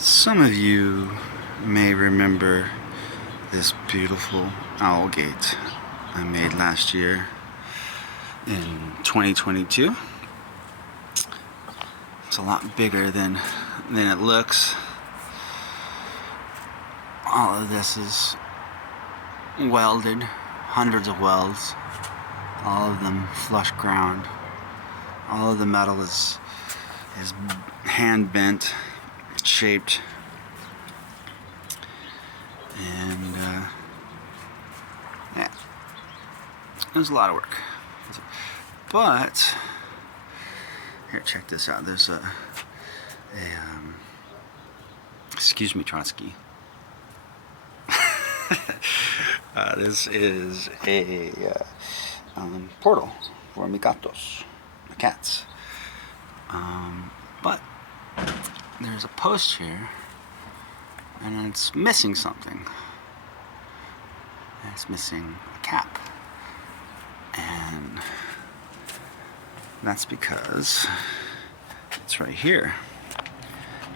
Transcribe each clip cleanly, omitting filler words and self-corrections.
Some of you may remember this beautiful owl gate I made last year in 2022. It's a lot bigger than it looks. All of this is welded, hundreds of welds, all of them flush ground. All of the metal is hand bent, shaped, and yeah, it was a lot of work. But here, check this out. There's excuse me, Trotsky. This is a portal for my gatos, my cats. But there's a post here, and it's missing something. It's missing a cap, and that's because it's right here.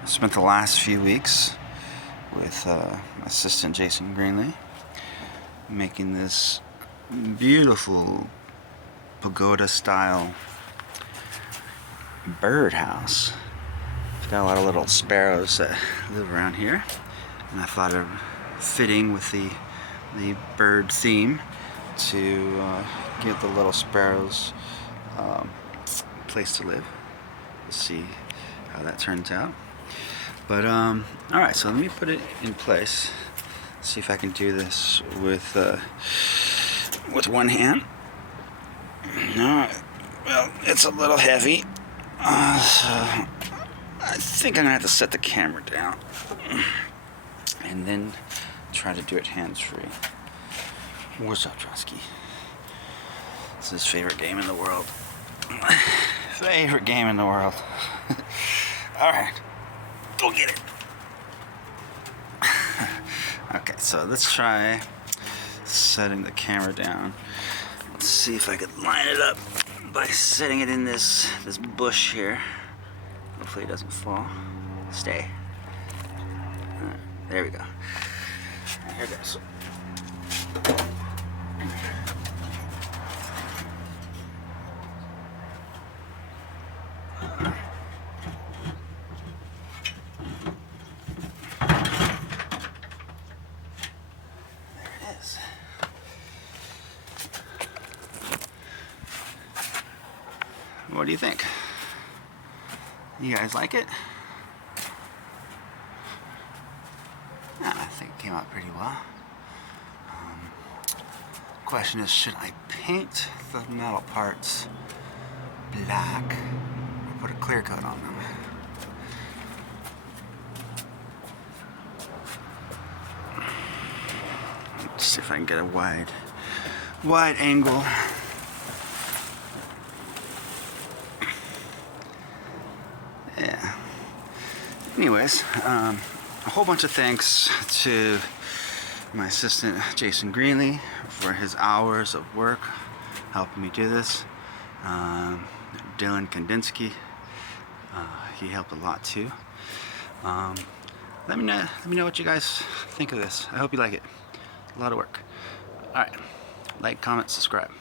I spent the last few weeks with my assistant Jason Greenlee making this beautiful pagoda style birdhouse. It's got a lot of little sparrows that live around here, and I thought of fitting with the bird theme to give the little sparrows a place to live. We'll see how that turns out. But alright, so let me put it in place. See if I can do this with one hand. Alright, well, it's a little heavy, so I think I'm gonna have to set the camera down and then try to do it hands-free. What's up, Trotsky? It's his favorite game in the world. Favorite game in the world. Alright, go get it. Okay, so let's try setting the camera down. Let's see if I could line it up by setting it in this bush here. Hopefully it doesn't fall. Stay. There we go. Here goes. What do you think? You guys like it? Yeah, I think it came out pretty well. Question is, should I paint the metal parts black or put a clear coat on them? Let's see if I can get a wide angle. Yeah. Anyways, a whole bunch of thanks to my assistant Jason Greenlee for his hours of work helping me do this. Dylan Kandinsky, he helped a lot too. Let me know what you guys think of this. I hope you like it. A lot of work. All right, like, comment, subscribe.